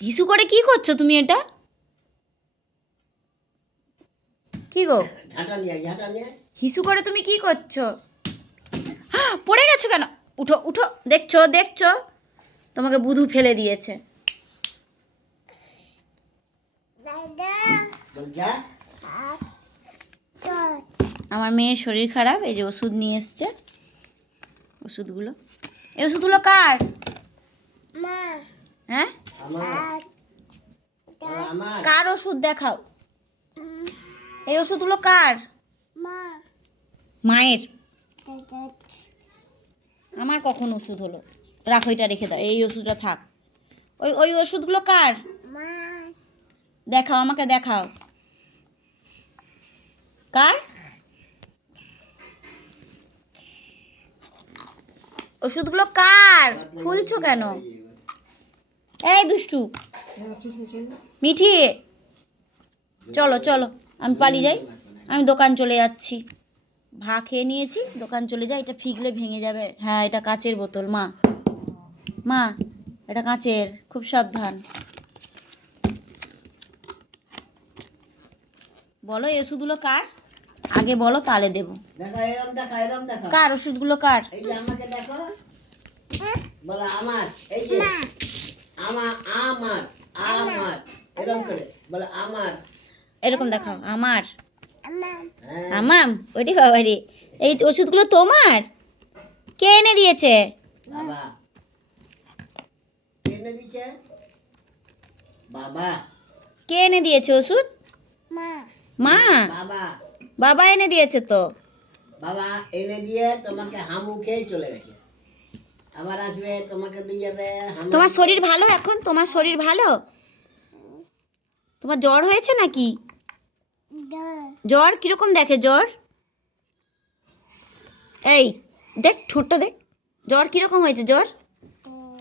হিসু করে কি করছো তুমি এটা? কি গো হিসু করে তুমি কি করছো? পড়ে গেছো কেন? উঠো উঠো, দেখছো দেখছো তোমাকে বুধু ফেলে দিয়েছে। আমার মেয়ের শরীর খারাপ, এই যে ওষুধ নিয়ে এসছে। ওষুধগুলো, এই ওষুধগুলো কার? হ্যাঁ, কার ওষুধ দেখাও। এই ওষুধগুলো কার? মায়ের। আমার কখন ওষুধ হলো? রাখো, এটা রেখে দাও, এই ওষুধটা থাক। ওই ওই ওষুধগুলো কার? দেখাও, আমাকে দেখাও কার ওষুধগুলো কার? খুলছো কেন? এই দুষ্টু মিঠি, চলো চলো, আমি পালিয়ে যাই, আমি দোকান চলে যাচ্ছি। ভা খেয়ে নিয়েছি, দোকান চলে যাই। এটা ফিগলে ভেঙে যাবে। হ্যাঁ, এটা কাঁচের বোতল। মা মা, এটা কাঁচের, খুব সাবধান। বলো এই ওষুধগুলো কার? আগে বলো, তাহলে দেবো। কার ওষুধগুলো কার? আমাকে দেখো, বলো আমার। এই যে আমার, আমার, আমার, এরকম করে বলো আমার। এরকম দেখাও, আমার। আমাম, ওরে বাবা রে, এই ওষুধগুলো তোমার? কে এনে দিয়েছে? বাবা। কে এনে দিয়েছে? বাবা। কে এনে দিয়েছে ওষুধ? মা। বাবা। বাবা এনে দিয়েছে তো। বাবা এনে দিয়ে তোমাকে হামু খেয়ে চলে গেছে। আবার আসবে, তোমাকে দিয়ে যাবে। তোমার শরীর ভালো এখন? তোমার শরীর ভালো? তোমার জ্বর হয়েছে নাকি? জ্বর কিরকম দেখে জ্বর? এই দেখ, ঠোঁটটা দেখ, জ্বর কিরকম হয়েছে? জ্বর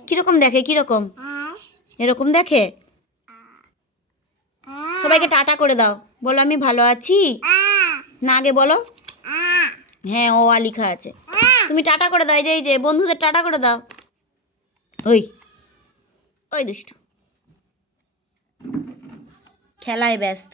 কিরকম দেখে? কিরকম? এরকম দেখে? সবাইকে টাটা করে দাও, বলো আমি ভালো আছি। না, আগে বলো। হ্যাঁ, ও লিখা আছে। তুমি টাটা করে দাও, এই যে বন্ধুদের টাটা করে দাও। ওই ওই দুষ্টু খেলায় ব্যস্ত।